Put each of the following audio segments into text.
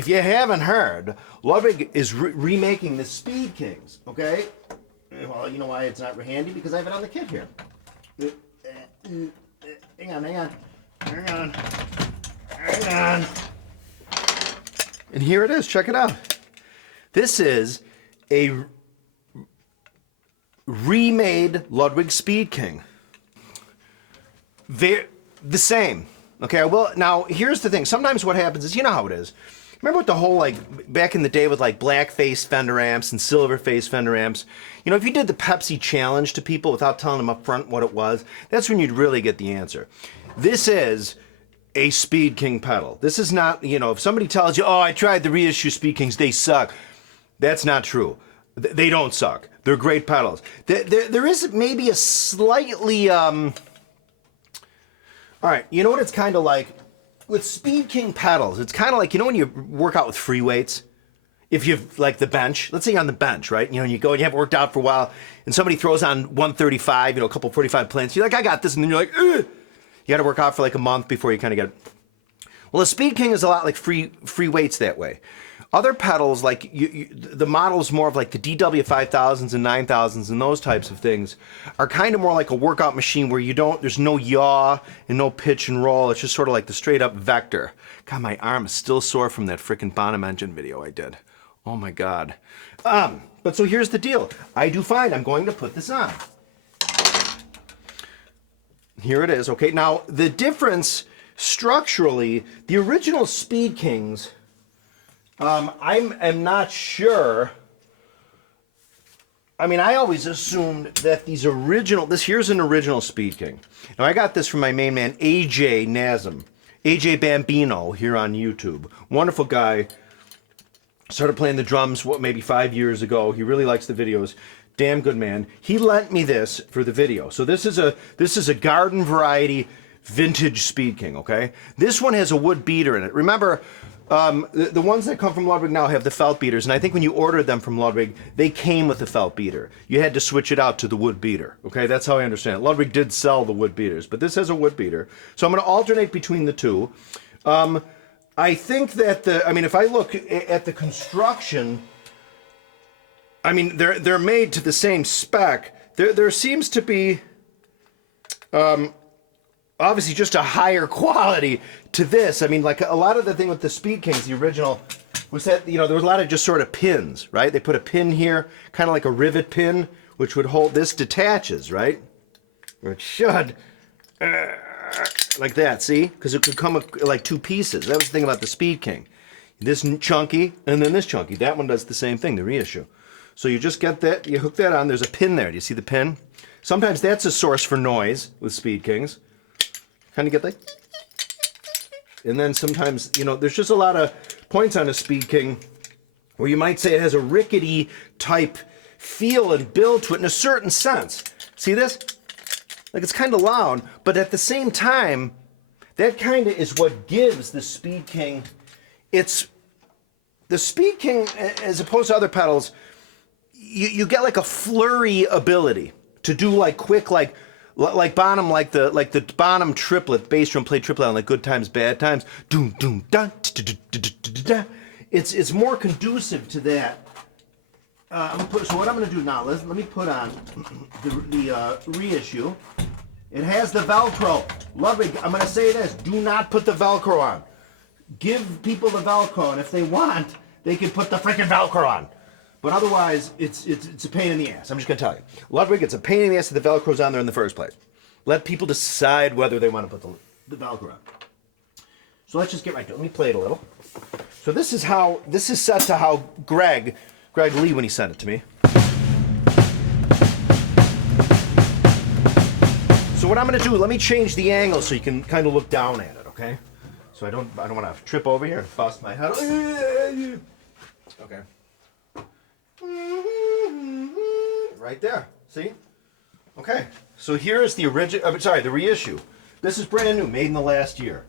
If you haven't heard, Ludwig is remaking the Speed Kings, okay? Well, you know why it's not handy? Because I have it on the kit here. Hang on. And here it is, check it out. This is a remade Ludwig Speed King. The same. Okay, well, now here's the thing. Sometimes what happens is, you know how it is. Remember with the whole, like, back in the day with, like, black face Fender amps and silver face Fender amps? You know, if you did the Pepsi challenge to people without telling them up front what it was, that's when you'd really get the answer. This is a Speed King pedal. This is not, you know, if somebody tells you, oh, I tried the reissue Speed Kings, they suck. That's not true. They don't suck. They're great pedals. There is maybe a slightly, all right, you know what it's kind of like? With Speed King pedals, it's kind of like, you know when you work out with free weights? If you've, like the bench, let's say you're on the bench, right? You know, and you go and you haven't worked out for a while, and somebody throws on 135, you know, a couple 45 planes. You're like, I got this, and then you're like, ugh. You got to work out for like a month before you kind of get it. Well, a Speed King is a lot like free weights that way. Other pedals, like the models more of like the DW 5000s and 9000s and those types of things, are kind of more like a workout machine where there's no yaw and no pitch and roll. It's just sort of like the straight up vector. God, my arm is still sore from that frickin' Bonham engine video I did. Oh my God. But so here's the deal. I do find I'm going to put this on. Here it is. Okay, now the difference structurally, the original Speed Kings, I'm not sure. I mean, I always assumed that here's an original Speed King. Now, I got this from my main man, AJ Nazem, AJ Bambino here on YouTube. Wonderful guy. Started playing the drums, maybe 5 years ago. He really likes the videos. Damn good man. He lent me this for the video. So this is a garden variety vintage Speed King, okay? This one has a wood beater in it. Remember, the ones that come from Ludwig now have the felt beaters, and I think when you ordered them from Ludwig, they came with the felt beater. You had to switch it out to the wood beater, okay? That's how I understand it. Ludwig did sell the wood beaters, but this has a wood beater. So I'm going to alternate between the two. I think that if I look at the construction, I mean, they're made to the same spec. There seems to be, obviously just a higher quality to this. I mean, like a lot of the thing with the Speed Kings, the original, was that, you know, there was a lot of just sort of pins, right? They put a pin here, kind of like a rivet pin, which would hold, this detaches, right? Or it should, like that, see? Because it could come with like two pieces. That was the thing about the Speed King. This chunky, and then this chunky. That one does the same thing, the reissue. So you just get that, you hook that on, there's a pin there. Do you see the pin? Sometimes that's a source for noise with Speed Kings. Kind of get like, and then sometimes, you know, there's just a lot of points on a Speed King where you might say it has a rickety type feel and build to it in a certain sense. See this? Like it's kind of loud, but at the same time, that kind of is what gives the Speed King the Speed King, as opposed to other pedals, you get like a flurry ability to do like quick, like Bonham, like the Bonham triplet, bass drum play triplet on like Good Times, Bad Times. Doom, doom, da, da. It's more conducive to that. So what I'm going to do now, let me put on the reissue. It has the Velcro. Ludwig, I'm going to say this, do not put the Velcro on. Give people the Velcro, and if they want, they can put the freaking Velcro on. But otherwise, it's a pain in the ass. I'm just going to tell you. Ludwig, it's a pain in the ass that the Velcro's on there in the first place. Let people decide whether they want to put the Velcro on. So let's just get right to it. Let me play it a little. So this is set to how Greg Lee, when he sent it to me. So what I'm going to do, let me change the angle so you can kind of look down at it, okay? So I don't want to trip over here and bust my head. Okay. Right there. See? Okay. So here's the the reissue. This is brand new, made in the last year.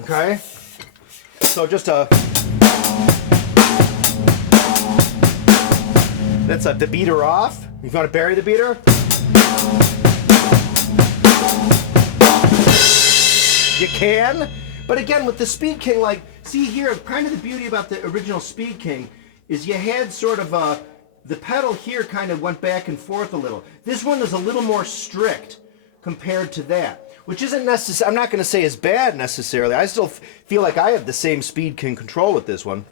Okay? So just that's the beater off. You want to bury the beater? You can. But again, with the Speed King, like, see here, kind of the beauty about the original Speed King is you had sort of the pedal here kind of went back and forth a little. This one is a little more strict compared to that, which isn't necessary. I'm not going to say is bad necessarily. I still feel like I have the same Speed King control with this one.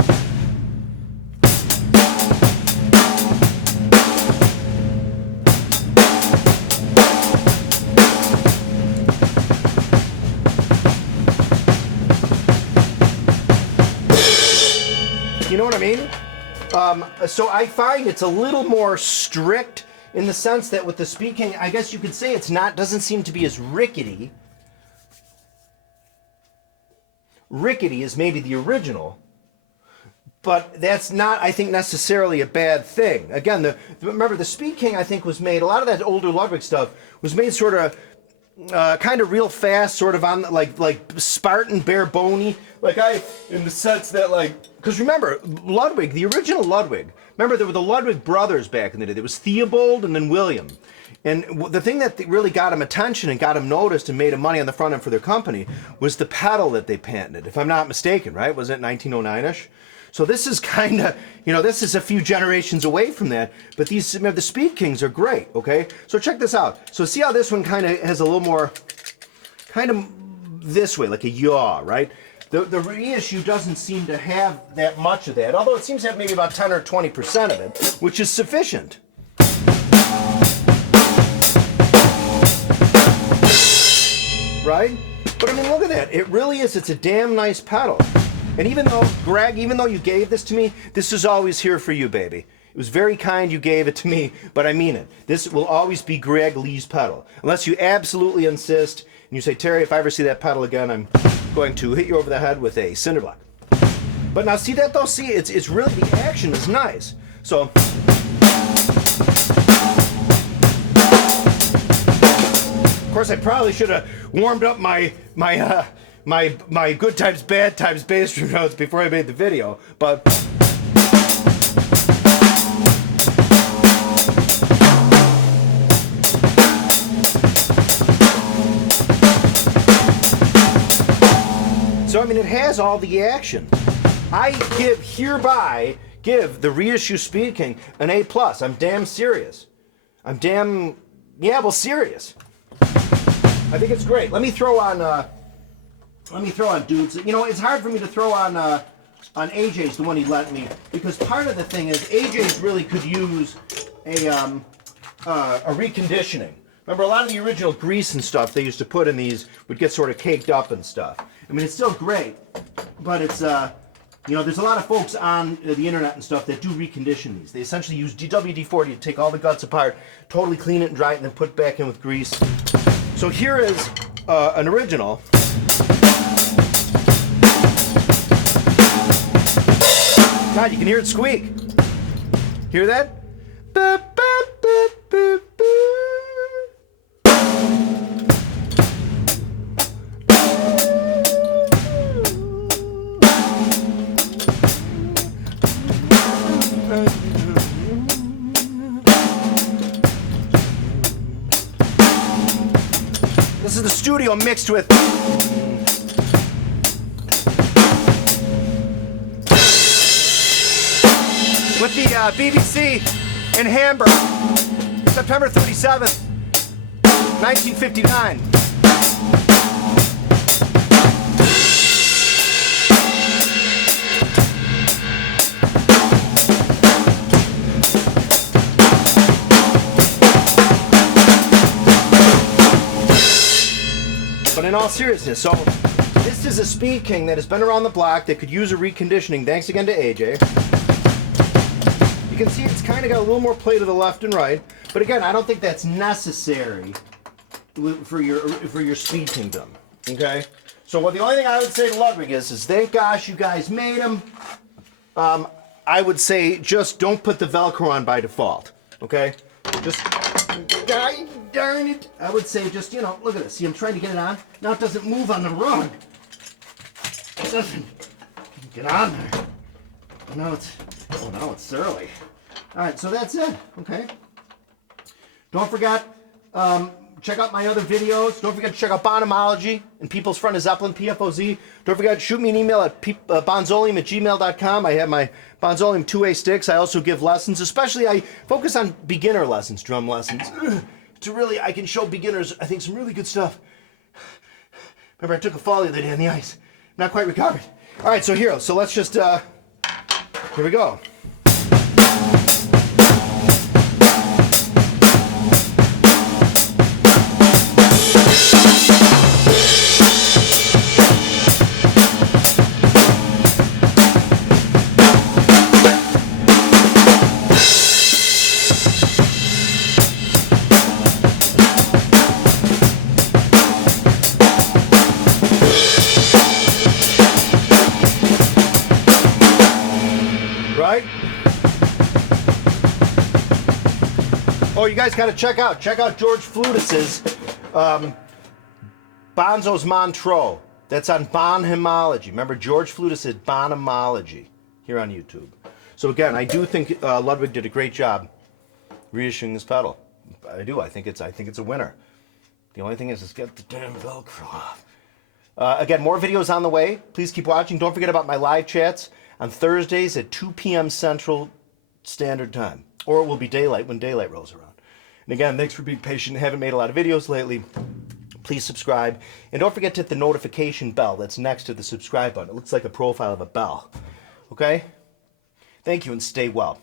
You know what I mean? So I find it's a little more strict in the sense that with the Speed King, I guess you could say it's not, doesn't seem to be as rickety. Rickety is maybe the original, but that's not, I think, necessarily a bad thing. Again, remember the Speed King, I think, was made, a lot of that older Ludwig stuff was made sort of kind of real fast, sort of on like Spartan, bare bony, in the sense that because remember Ludwig, the original Ludwig. Remember there were the Ludwig brothers back in the day. There was Theobald and then William, and the thing that really got him attention and got him noticed and made him money on the front end for their company was the pedal that they patented. If I'm not mistaken, right? Was it 1909ish? So this is kind of, this is a few generations away from that, but the Speed Kings are great, okay? So check this out. So see how this one kind of has a little more, kind of this way, like a yaw, right? The reissue doesn't seem to have that much of that, although it seems to have maybe about 10 or 20% of it, which is sufficient. Right? But I mean, look at that. It really is, it's a damn nice pedal. And even though, Greg, even though you gave this to me, this is always here for you, baby. It was very kind you gave it to me, but I mean it. This will always be Greg Lee's pedal. Unless you absolutely insist, and you say, Terry, if I ever see that pedal again, I'm going to hit you over the head with a cinder block. But now see that though? See, it's really, the action is nice. So, of course, I probably should have warmed up my good times, bad times bass drum notes before I made the video, but so I mean it has all the action. I hereby give the reissue Speed King an A+. I'm damn serious. I'm damn, serious. I think it's great. Let me throw on dudes. It's hard for me to throw on AJ's, the one he lent me, because part of the thing is AJ's really could use a reconditioning. Remember, a lot of the original grease and stuff they used to put in these would get sort of caked up and stuff. I mean, it's still great, but it's there's a lot of folks on the internet and stuff that do recondition these. They essentially use WD-40 to take all the guts apart, totally clean it and dry it, and then put it back in with grease. So here is an original. God, you can hear it squeak. Hear that? This is the studio mixed with the BBC in Hamburg, September 37th, 1959. But in all seriousness, so this is a Speed King that has been around the block that could use a reconditioning. Thanks again to AJ. You can see it's kind of got a little more play to the left and right, but again, I don't think that's necessary for your Speed Kingdom. Okay, so the only thing I would say to Ludwig is thank gosh you guys made him. I would say just don't put the Velcro on by default. Okay, just darn it. I would say just look at this. See, I'm trying to get it on. Now it doesn't move on the rug. It doesn't get on there. Now it's surly. All right, so that's it. Okay. Don't forget Check out my other videos. Don't forget to check out Bonhomology and People's Front of Zeppelin, PFOZ. Don't forget to shoot me an email at bonzolium@gmail.com. I have my Bonzolium 2A sticks. I also give lessons, especially I focus on beginner lessons, drum lessons. To really, I can show beginners, I think, some really good stuff. Remember, I took a fall the other day on the ice. Not quite recovered. All right, so here, so let's just, here we go. Right? Oh, you guys got to check out George Flutis's Bonzo's Montreux. That's on Bonhomology. Remember, George Flutis did Bonhomology here on YouTube. So again, I do think Ludwig did a great job reissuing this pedal. I do. I think it's a winner. The only thing is get the damn Velcro off. Again, more videos on the way. Please keep watching. Don't forget about my live chats on Thursdays at 2 p.m. Central Standard Time. Or it will be daylight when daylight rolls around. And again, thanks for being patient. I haven't made a lot of videos lately. Please subscribe. And don't forget to hit the notification bell that's next to the subscribe button. It looks like a profile of a bell. Okay? Thank you and stay well.